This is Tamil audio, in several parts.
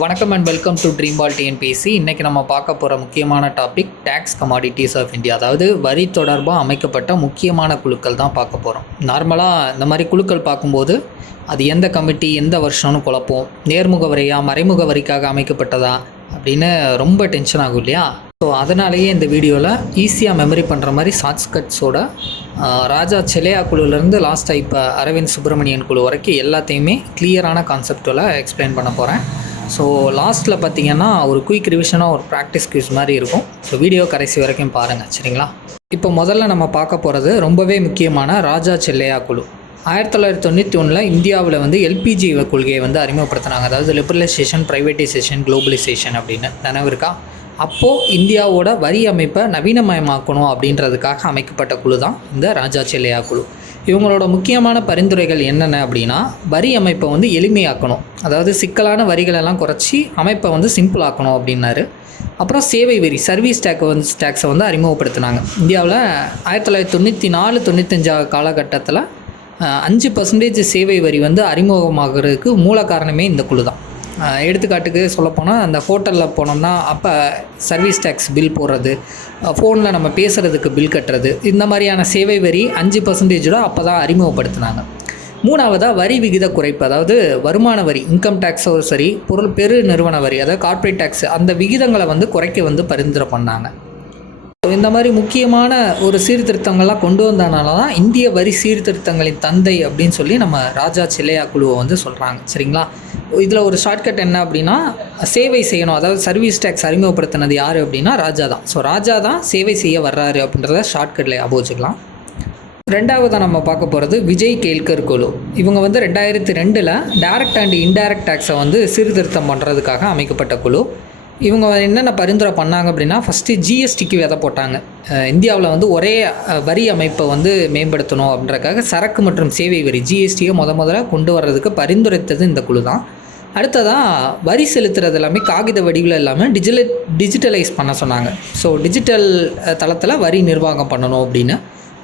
வணக்கம் and welcome to Dream Ball TNPSC. இன்றைக்கி நம்ம பார்க்க போகிற முக்கியமான topic tax commodities of India, அதாவது வரி தொடர்பாக அமைக்கப்பட்ட முக்கியமான குழுக்கள் தான் பார்க்க போகிறோம். நார்மலாக இந்த மாதிரி குழுக்கள் பார்க்கும்போது அது எந்த கமிட்டி எந்த வருஷம்னு குழப்பம், நேர்முக வரியா மறைமுக வரிக்காக அமைக்கப்பட்டதா அப்படின்னு ரொம்ப டென்ஷன் ஆகும் இல்லையா? ஸோ அதனாலேயே இந்த வீடியோவில் ஈஸியாக மெமரி பண்ணுற மாதிரி ஷார்ட்கட்ஸோட ராஜா செல்லையா குழுவிலேருந்து லாஸ்ட்டாக இப்போ அரவிந்த் சுப்பிரமணியன் குழு வரைக்கும் எல்லாத்தையுமே கிளியரான கான்செப்டில் எக்ஸ்பிளைன் பண்ண போகிறேன். ஸோ லாஸ்ட்டில் பார்த்தீங்கன்னா ஒரு குயிக் ரிவிஷனாக ஒரு ப்ராக்டிஸ் குவிஸ் மாதிரி இருக்கும். ஸோ வீடியோ கடைசி வரைக்கும் பாருங்கள், சரிங்களா? இப்போ முதல்ல நம்ம பார்க்க போகிறது ரொம்பவே முக்கியமான ராஜா செல்லையா குழு. 1991 இந்தியாவில் எல்பிஜி கொள்கையை அறிமுகப்படுத்தினாங்க. அதாவது லிபரலைசேஷன், ப்ரைவேட்டைசேஷன், குளோபலைசேஷன் அப்படின்னு நினைவு இருக்கா? அப்போது இந்தியாவோட வரி அமைப்பை நவீனமயமாக்கணும் அப்படின்றதுக்காக அமைக்கப்பட்ட குழு தான் இந்த ராஜா செல்லையா குழு. இவங்களோட முக்கியமான பரிந்துரைகள் என்னென்ன அப்படின்னா, வரி அமைப்பை எளிமையாக்கணும், அதாவது சிக்கலான வரிகளெல்லாம் குறைச்சி அமைப்பை சிம்பிள் ஆக்கணும் அப்படின்னாரு. அப்புறம் சேவை வரி, சர்வீஸ் டேக்ஸை அறிமுகப்படுத்தினாங்க. இந்தியாவில் 1994-95 காலகட்டத்தில் 5% சேவை வரி அறிமுகமாகிறதுக்கு மூல காரணமே இந்த குழு தான். எடுத்துக்காட்டுக்கு சொல்லப்போனால், அந்த ஹோட்டலில் போனோம்னா அப்போ சர்வீஸ் டேக்ஸ் பில் போடுறது, ஃபோனில் நம்ம பேசுகிறதுக்கு பில் கட்டுறது, இந்த மாதிரியான சேவை வரி 5% அப்போ தான் அறிமுகப்படுத்தினாங்க. மூணாவதாக வரி விகித குறைப்பு, அதாவது வருமான வரி, இன்கம் டேக்ஸோ சரி, பெரு நிறுவன வரி, அதாவது கார்ப்பரேட் டேக்ஸ், அந்த விகிதங்களை குறைக்க பரிந்துரை பண்ணாங்க. இந்த மாதிரி முக்கியமான ஒரு சீர்திருத்தங்கள்லாம் கொண்டு வந்தனால தான் இந்திய வரி சீர்திருத்தங்களின் தந்தை அப்படின்னு சொல்லி நம்ம ராஜா செல்லையா குழுவை சொல்கிறாங்க, சரிங்களா? இதில் ஒரு ஷார்ட்கட் என்ன அப்படின்னா, சேவை செய்யணும், அதாவது சர்வீஸ் டேக்ஸ் அறிமுகப்படுத்தினது யார் அப்படின்னா ராஜா தான். ஸோ ராஜா தான் சேவை செய்ய வர்றாரு அப்படின்றத ஷார்ட்கட்டில் ஞாபகம். ரெண்டாவதாக நம்ம பார்க்க போகிறது விஜய் கேல்கர் குழு. இவங்க 2002 டைரக்ட் அண்ட் இன்டைரக்ட் டேக்ஸை சீர்திருத்தம் பண்ணுறதுக்காக அமைக்கப்பட்ட குழு. இவங்க என்னென்ன பரிந்துரை பண்ணாங்க அப்படின்னா, ஃபஸ்ட்டு ஜிஎஸ்டிக்கு விதை போட்டாங்க. இந்தியாவில் ஒரே வரி அமைப்பை மேம்படுத்தணும் அப்படின்றக்காக சரக்கு மற்றும் சேவை வரி ஜிஎஸ்டியை முதல்ல கொண்டு வர்றதுக்கு பரிந்துரைத்தது இந்த குழு தான். அடுத்ததாக வரி செலுத்துறது எல்லாமே காகித வடிவில் இல்லாமல் டிஜிட்டலைஸ் பண்ண சொன்னாங்க. ஸோ டிஜிட்டல் தளத்தில் வரி நிர்வாகம் பண்ணணும் அப்படின்னு.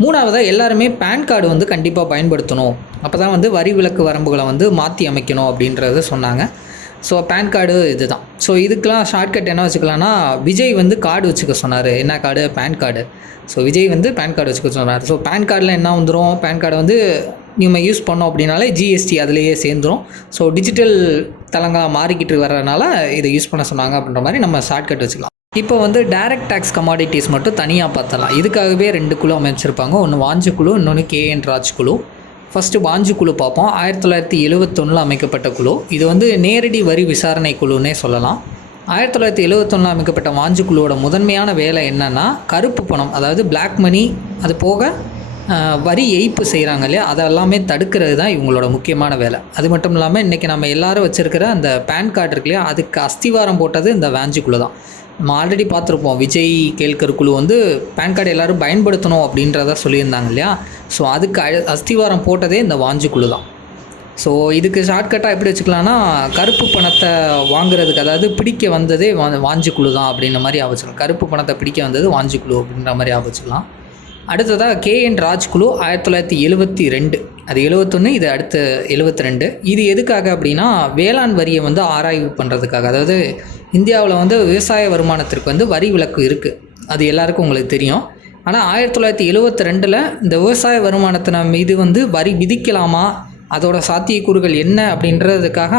மூணாவதாக எல்லாருமே பேன் கார்டு கண்டிப்பாக பயன்படுத்தணும், அப்போ தான் வரி விலக்கு வரம்புகளை மாற்றி அமைக்கணும் அப்படின்றத சொன்னாங்க. ஸோ பேன் கார்டு இது தான். ஸோ இதுக்கெலாம் ஷார்ட்கட் என்ன வச்சுக்கலாம்னா, விஜய் கார்டு வச்சுக்க சொன்னார். என்ன card? PAN card. So Vijay PAN card வச்சுக்க சொன்னார். ஸோ பேன் கார்டில் என்ன வந்துடும், பேன் கார்டு நம்ம யூஸ் பண்ணோம் அப்படின்னாலே ஜிஎஸ்டி அதிலேயே சேர்ந்துடும். ஸோ டிஜிட்டல் தளங்களாக மாறிக்கிட்டு வர்றதுனால இதை யூஸ் பண்ண சொன்னாங்க அப்படின்ற மாதிரி நம்ம ஷார்ட்கட் வச்சுக்கலாம். இப்போ டைரக்ட் டேக்ஸ் கமாடிட்டிஸ் மட்டும் தனியாக பார்த்தலாம். இதுக்காகவே 2 குழு அமைச்சிருப்பாங்க. ஒன்று வாஞ்சு குழு, இன்னொன்று கேஎன் ராஜ் குழு. ஃபஸ்ட்டு வாஞ்சு குழு பார்ப்போம். 1971 அமைக்கப்பட்ட குழு. இது நேரடி வரி விசாரணை குழுன்னே சொல்லலாம். 1971 அமைக்கப்பட்ட வாஞ்சு குழுவோட முதன்மையான வேலை என்னென்னா, கருப்பு பணம், அதாவது பிளாக் மணி, அது போக வரி ஏய்ப்பு செய்கிறாங்க இல்லையா, அதெல்லாமே தடுக்கிறது தான் இவங்களோட முக்கியமான வேலை. அது மட்டும் இல்லாமல் இன்றைக்கி நம்ம எல்லோரும் வச்சுருக்கிற அந்த பேன் கார்டு இருக்கு இல்லையா, அதுக்கு அஸ்திவாரம் போட்டது இந்த வாஞ்சு குழு தான். நம்ம ஆல்ரெடி பார்த்துருப்போம், விஜய் கேல்கர் குழு பேன் கார்டு எல்லோரும் பயன்படுத்தணும் அப்படின்றத சொல்லியிருந்தாங்க இல்லையா. ஸோ அதுக்கு அஸ்திவாரம் போட்டதே இந்த வாஞ்சு குழு தான். ஸோ இதுக்கு ஷார்ட்கட்டாக எப்படி வச்சுக்கலாம்னா, கருப்பு பணத்தை வாங்குறதுக்கு, அதாவது பிடிக்க வந்ததே வாஞ்சு குழு தான் அப்படின்ற மாதிரி ஆவச்சுக்கலாம். கருப்பு பணத்தை பிடிக்க வந்தது வாஞ்சு குழு அப்படின்ற மாதிரி ஆவச்சுக்கலாம். அடுத்ததாக கேஎன் ராஜ் குழு 1972, அது 71, இது அடுத்து 72. இது எதுக்காக அப்படின்னா, வேளாண் வரியை ஆராய்வு பண்ணுறதுக்காக. அதாவது இந்தியாவில் விவசாய வருமானத்திற்கு வரி விலக்கு இருக்குது, அது எல்லாருக்கும் உங்களுக்கு தெரியும். ஆனால் 1972 இந்த விவசாய வருமானத்தின மீது வரி விதிக்கலாமா, அதோட சாத்தியக்கூறுகள் என்ன அப்படின்றதுக்காக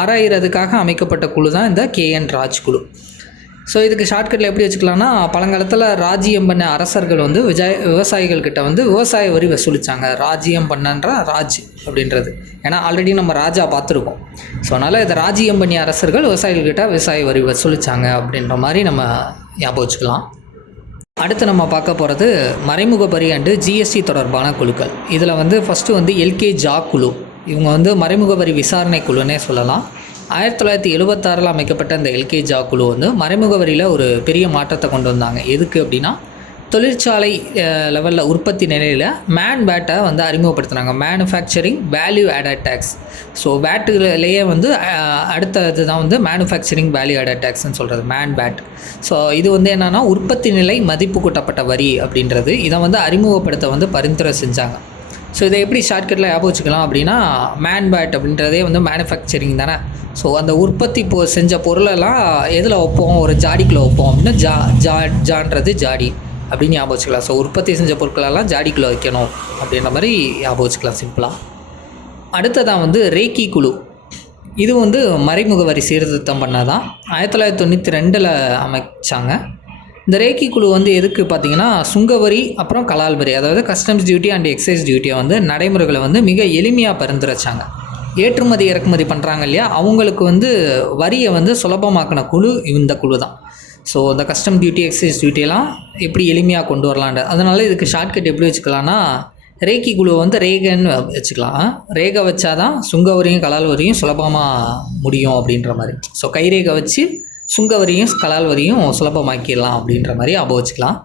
ஆராயிறதுக்காக அமைக்கப்பட்ட குழு தான் இந்த கேஎன் ராஜ் குழு. ஸோ இதுக்கு ஷார்ட்கட்டில் எப்படி வச்சுக்கலாம்னா, பழங்காலத்தில் ராஜ்யம் பண்ண அரசர்கள் விவசாயிகள்கிட்ட விவசாய வரி வசூலித்தாங்க. ராஜ்யம் பண்ணன்ற ராஜ் அப்படின்றது, ஏன்னா ஆல்ரெடி நம்ம ராஜா பார்த்துருக்கோம். ஸோ அதனால் இந்த ராஜ்யம் பண்ணி அரசர்கள் விவசாயிகள்கிட்ட விவசாய வரி வசூலித்தாங்க அப்படின்ற மாதிரி நம்ம ஞாபகம் வச்சுக்கலாம். அடுத்து நம்ம பார்க்க போகிறது மறைமுக வரி அண்டு ஜிஎஸ்டி தொடர்பான குழுக்கள். இதில் ஃபஸ்ட்டு எல்கே ஜா குழு. இவங்க மறைமுக வரி விசாரணை குழுன்னே சொல்லலாம். 1976 அமைக்கப்பட்ட இந்த எல்கே ஜா குழு மறைமுக வரியில் ஒரு பெரிய மாற்றத்தை கொண்டு வந்தாங்க. எதுக்கு அப்படின்னா, தொழிற்சாலை லெவலில் உற்பத்தி நிலையில் மேன் வேட்டை அறிமுகப்படுத்தினாங்க. Manufacturing value added tax. So வேட்டுலேயே அடுத்தது தான் மேனுஃபேக்சரிங் வேல்யூ ஆடட் டேக்ஸ்ன்னு சொல்கிறது, மேன் வேட். ஸோ இது என்னென்னா, உற்பத்தி நிலை மதிப்பு கூட்டப்பட்ட வரி அப்படின்றது. இதை அறிமுகப்படுத்த பரிந்துரை செஞ்சாங்க. ஸோ இதை எப்படி ஷார்ட்கட்டில் ஞாபகம் வச்சுக்கலாம் அப்படின்னா, மேன்பேட் அப்படின்றதே வந்து மேனுஃபேக்சரிங் தானே. ஸோ அந்த உற்பத்தி செஞ்ச பொருளெல்லாம் எதில் வைப்போம், ஒரு ஜாடிக்குள்ளே வைப்போம் அப்படின்னா ஜான்றது ஜாடி அப்படின்னு ஞாபகம் வச்சுக்கலாம். ஸோ உற்பத்தி செஞ்ச பொருட்களெல்லாம் ஜாடிக்குள்ளே வைக்கணும் அப்படின்ற மாதிரி ஞாபகம் வச்சுக்கலாம் சிம்பிளாக. அடுத்ததான் வந்து ரேக்கி குழு. இது வந்து மறைமுக வரி சீர்திருத்தம் பண்ணதான் 1992 அமைச்சாங்க. இந்த ரேக்கி குழு வந்து எதுக்கு பார்த்திங்கன்னா, சுங்கவரி அப்புறம் கலால் வரி, அதாவது கஸ்டம்ஸ் டியூட்டி அண்ட் எக்ஸைஸ் டியூட்டியை வந்து நடைமுறைகளை வந்து மிக எளிமையாக பரிந்துரைச்சாங்க. ஏற்றுமதி இறக்குமதி பண்ணுறாங்க இல்லையா, அவங்களுக்கு வந்து வரியை வந்து சுலபமாக்கின குழு இந்த குழு தான். ஸோ இந்த கஸ்டம் டியூட்டி எக்ஸைஸ் டியூட்டியெல்லாம் எப்படி எளிமையாக கொண்டு வரலான்ட்டு, அதனால் இதுக்கு ஷார்ட்கட் எப்படி வச்சுக்கலான்னா, ரேக்கி குழுவை வந்து ரேகன்னு வச்சுக்கலாம். ரேகை வச்சா தான் சுங்கவரியும் கலால் வரியும் சுலபமாக முடியும் அப்படின்ற மாதிரி. ஸோ கைரேகை வச்சு சுங்கவரியும் கலால் வரியும் சுலபமாக்கிடலாம் அப்படின்ற மாதிரி ஞாபகம் வச்சுக்கலாம்.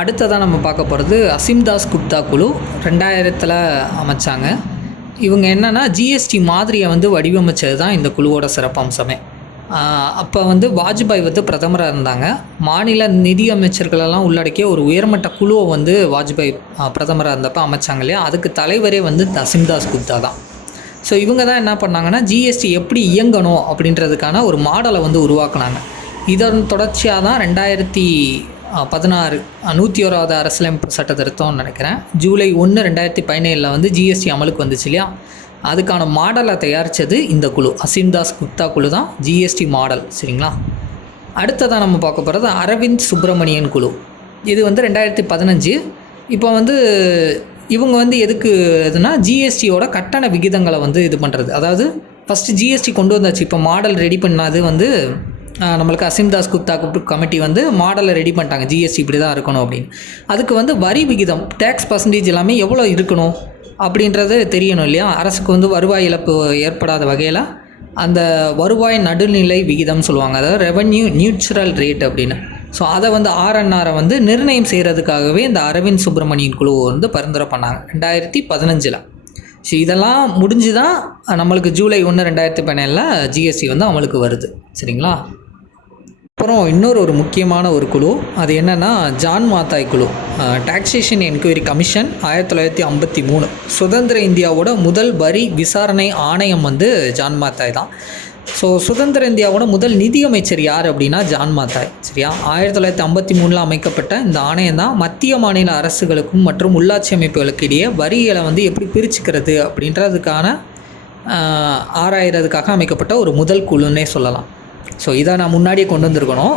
அடுத்ததாக நம்ம பார்க்க போகிறது அசிம்தாஸ் குப்தா குழு 2000 அமைச்சாங்க. இவங்க என்னென்னா ஜிஎஸ்டி மாதிரியை வந்து வடிவமைச்சது தான் இந்த குழுவோட சிறப்பம்சமே. அப்போ வந்து வாஜ்பாய் வந்து பிரதமராக இருந்தாங்க. மாநில நிதி அமைச்சர்களெல்லாம் உள்ளடக்கிய ஒரு உயர்மட்ட குழுவை வந்து வாஜ்பாய் பிரதமராக இருந்தப்போ அமைச்சாங்க இல்லையா, அதுக்கு தலைவரே வந்து அசிம்தாஸ் குப்தா தான். ஸோ இவங்க தான் என்ன பண்ணாங்கன்னா, ஜிஎஸ்டி எப்படி இயங்கணும் அப்படின்றதுக்கான ஒரு மாடலை வந்து உருவாக்குனாங்க. இதன் தொடர்ச்சியாக தான் 2016 101வது அரசியலமைப்பு சட்ட திருத்தம்னு நினைக்கிறேன், ஜூலை 1, 2017 வந்து ஜிஎஸ்டி அமலுக்கு வந்துச்சு இல்லையா, அதுக்கான மாடலை தயாரித்தது இந்த குழு, அசிம்தாஸ் குப்தா குழு தான் ஜிஎஸ்டி மாடல். சரிங்களா. அடுத்ததாக நம்ம பார்க்க போகிறது அரவிந்த் சுப்பிரமணியன் குழு. இது வந்து 2015. இப்போ வந்து இவங்க வந்து எதுக்கு இதுனா, ஜிஎஸ்டியோட கட்டண விகிதங்களை வந்து இது பண்ணுறது. அதாவது ஃபஸ்ட்டு ஜிஎஸ்டி கொண்டு வந்தாச்சு, இப்போ மாடல் ரெடி பண்ணாது வந்து நம்மளுக்கு அசிம்தாஸ் குப்தா கமிட்டி வந்து மாடலை ரெடி பண்ணிட்டாங்க, ஜிஎஸ்டி இப்படி தான் இருக்கணும் அப்படின்னு. அதுக்கு வந்து வரி விகிதம், டேக்ஸ் பர்சன்டேஜ் எல்லாமே எவ்வளோ இருக்கணும் அப்படின்றது தெரியணும் இல்லையா. அரசுக்கு வந்து வருவாய் இழப்பு ஏற்படாத வகையில் அந்த வருவாய் நடுநிலை விகிதம் சொல்லுவாங்க, அதாவது ரெவன்யூ நியூட்ரல் ரேட் அப்படின்னு. ஸோ அதை வந்து ஆர்என்ஆரை வந்து நிர்ணயம் செய்கிறதுக்காகவே இந்த அரவிந்த் சுப்பிரமணியன் குழு வந்து பரிந்துரை பண்ணாங்க 2015. ஸோ இதெல்லாம் முடிஞ்சு தான் நம்மளுக்கு ஜூலை 1, 2017 ஜிஎஸ்டி வந்து அமலுக்கு வருது. சரிங்களா. அப்புறம் இன்னொரு முக்கியமான ஒரு குழு, அது என்னென்னா ஜான் மாத்தாய் குழு. Taxation enquiry commission 1953. சுதந்திர இந்தியாவோட முதல் வரி விசாரணை ஆணையம் வந்து ஜான் மாத்தாய் தான். ஸோ சுதந்திர இந்தியாவோட முதல் நிதியமைச்சர் யார் அப்படின்னா ஜான் மாத்தாய். சரியா. 1953 அமைக்கப்பட்ட இந்த ஆணையம் தான் மத்திய மாநில அரசுகளுக்கும் மற்றும் உள்ளாட்சி அமைப்புகளுக்கு இடையே வரிகளை வந்து எப்படி பிரிச்சுக்கிறது அப்படின்றதுக்கான ஆராயிறதுக்காக அமைக்கப்பட்ட ஒரு முதல் குழுன்னே சொல்லலாம். ஸோ இதை நான் முன்னாடியே கொண்டு வந்திருக்கணும்,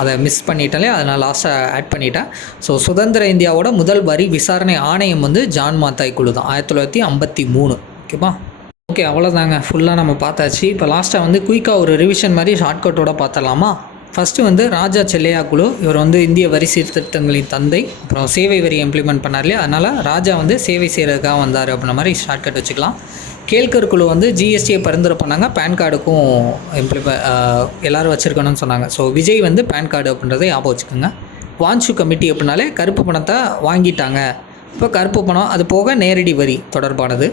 அதை மிஸ் பண்ணிட்டாலே, அதை நான் லாஸ்ட்டாக ஆட் பண்ணிட்டேன். ஸோ சுதந்திர இந்தியாவோட முதல் வரி விசாரணை ஆணையம் வந்து ஜான் மாத்தாய் குழு தான், 1953. ஓகேப்பா. ஓகே, அவ்வளோதாங்க, ஃபுல்லாக நம்ம பார்த்தாச்சு. இப்போ லாஸ்ட்டாக வந்து குயிக்காக ஒரு ரிவிஷன் மாதிரி ஷார்ட்கட்டோட பார்த்துடலாமா. ஃபஸ்ட்டு வந்து ராஜா செல்லையா குழு. இவர் வந்து இந்திய வரி சீர்திருத்தங்களின் தந்தை. அப்புறம் சேவை வரி இம்ப்ளிமெண்ட் பண்ணார் இல்லையா, அதனால் ராஜா வந்து சேவை செய்கிறதுக்காக வந்தார் அப்படின்ற மாதிரி ஷார்ட்கட் வச்சுக்கலாம். கேல்கர் குழு வந்து ஜிஎஸ்டியை பரிந்துரை பண்ணாங்க, பேன் கார்டுக்கும் எல்லோரும் வச்சுருக்கணும்னு சொன்னாங்க. ஸோ விஜய் வந்து பேன் கார்டு அப்படின்றதை ஞாபகம் வச்சுக்கோங்க. வான்சு கமிட்டி அப்படின்னாலே கருப்பு பணத்தை வாங்கிட்டாங்க, இப்போ கருப்பு பணம் அது போக நேரடி வரி தொடர்பானது.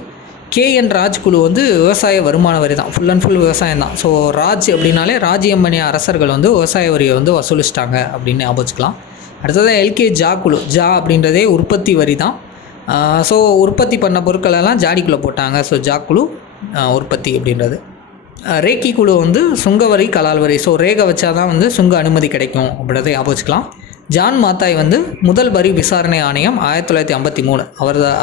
KN ராஜ் குழு வந்து விவசாய வருமான வரி தான், ஃபுல் அண்ட் ஃபுல் விவசாயம் தான். ஸோ ராஜ் அப்படின்னாலே ராஜ்யம் பண்ணிய அரசர்கள் வந்து விவசாய வரியை வந்து வசூலிச்சிட்டாங்க அப்படின்னு ஞாபகம் வச்சுக்கலாம். அடுத்தது LK ஜா குழு. ஜா அப்படின்றதே உற்பத்தி வரி தான். ஸோ உற்பத்தி பண்ண பொருட்களெல்லாம் ஜாடிக்குள்ளே போட்டாங்க. ஸோ ஜா குழு உற்பத்தி அப்படின்றது. ரேக்கி குழு வந்து சுங்கவரி கலால் வரி. ஸோ ரேகை வச்சா தான் வந்து சுங்க அனுமதி கிடைக்கும் அப்படின்றத ஞாபகம் வச்சுக்கலாம். ஜான் மாத்தாய் வந்து முதல் வரி விசாரணை ஆணையம் 1953.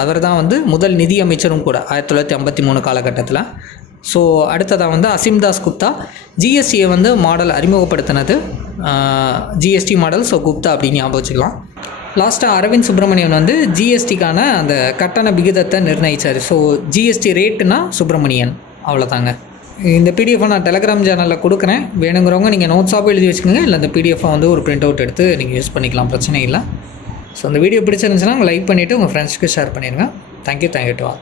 அவர் தான் வந்து முதல் நிதி அமைச்சரும் கூட 1953 காலகட்டத்தில். ஸோ அடுத்ததாக வந்து அசிம்தாஸ் குப்தா ஜிஎஸ்டியை வந்து மாடல் அறிமுகப்படுத்தினது, ஜிஎஸ்டி மாடல். ஸோ குப்தா அப்படின்னு ஞாபகம் வச்சுக்கலாம். லாஸ்ட்டாக அரவிந்த் சுப்பிரமணியன் வந்து ஜிஎஸ்டிக்கான அந்த கட்டண விகிதத்தை நிர்ணயித்தார். ஸோ ஜிஎஸ்டி ரேட்டுனா சுப்பிரமணியன். அவ்வளோதாங்க. இந்த பிடிஎஃபை நான் டெலகிராம் சேனலில் கொடுக்குறேன், வேணுங்கிறவங்க நீங்கள் நோட்ஸாக எழுதி வச்சுக்கோங்க, இல்லை இந்த பிடிஎஃபை வந்து ஒரு பிரிண்ட் அவுட் எடுத்து நீங்கள் யூஸ் பண்ணிக்கலாம், பிரச்சனை இல்லை. ஸோ அந்த வீடியோ பிடிச்சிருந்துச்சுன்னா லைக் பண்ணிவிட்டு உங்கள் ஃப்ரெண்ட்ஸ்க்கு ஷேர் பண்ணிடுங்க. Thank you to all.